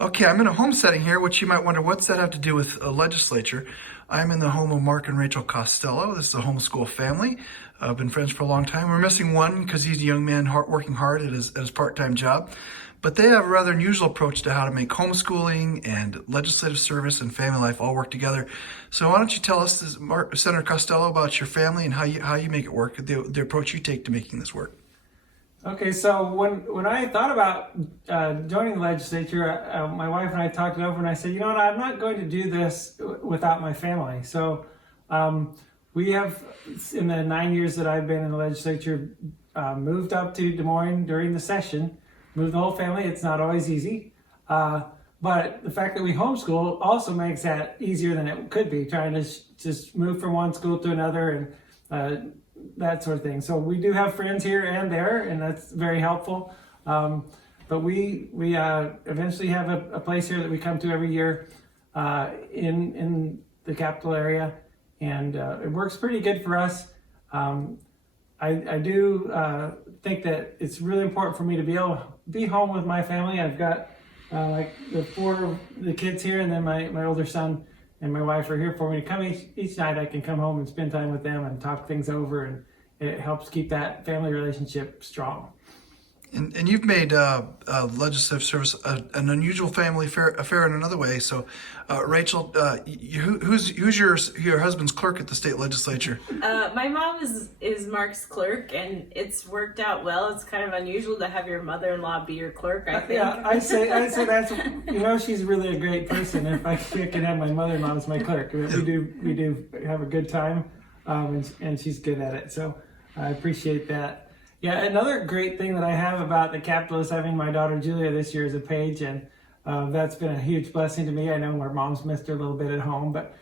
Okay, I'm in a home setting here, which you might wonder, what's that have to do with a legislature? I'm in the home of Mark and Rachel Costello. This is a homeschool family. I've been friends for a long time. We're missing one because he's a young man working hard at his part-time job. But they have a rather unusual approach to how to make homeschooling and legislative service and family life all work together. So why don't you tell us, Senator Costello, about your family and how you make it work, the approach you take to making this work. Okay, so when I thought about joining the legislature, my wife and I talked it over, and I said, you know what, I'm not going to do this without my family. So we have, in the 9 years that I've been in the legislature, moved up to Des Moines during the session, moved the whole family. It's not always easy, but the fact that we homeschool also makes that easier than it could be, trying to just move from one school to another and that sort of thing. So we do have friends here and there, and that's very helpful. But we eventually have a place here that we come to every year in the capital area, and it works pretty good for us. I do think that it's really important for me to be able to be home with my family. I've got like the kids here, and then my older son and my wife are here for me to come each night. I can come home and spend time with them and talk things over, and it helps keep that family relationship strong. And you've made legislative service an unusual family affair in another way. So, Rachel, who's your husband's clerk at the state legislature? My mom is Mark's clerk, and it's worked out well. It's kind of unusual to have your mother-in-law be your clerk, I think. Yeah, I say that's she's really a great person. If I can have my mother-in-law as my clerk, we do have a good time, and she's good at it. So I appreciate that. Yeah, another great thing that I have about the Capitol is having my daughter Julia this year as a page, and that's been a huge blessing to me. I know our mom's missed her a little bit at home, but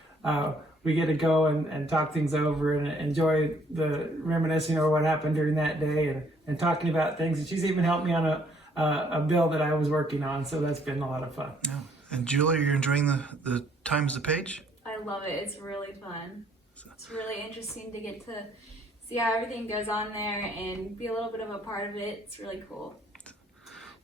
we get to go and talk things over and enjoy the reminiscing over what happened during that day and talking about things. And she's even helped me on a bill that I was working on, so that's been a lot of fun. Yeah. And Julia, you're enjoying the time as a page? I love it. It's really fun. It's really interesting to get to see how everything goes on there and be a little bit of a part of it. It's really cool.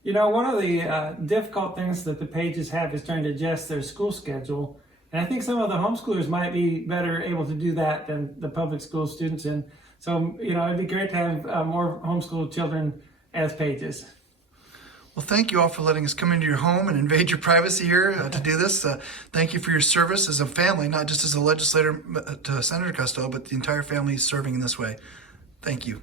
You know, one of the difficult things that the pages have is trying to adjust their school schedule. And I think some of the homeschoolers might be better able to do that than the public school students. And so, you know, it'd be great to have more homeschool children as pages. Well, thank you all for letting us come into your home and invade your privacy here to do this. Thank you for your service as a family, not just as a legislator to Senator Costello, but the entire family is serving in this way. Thank you.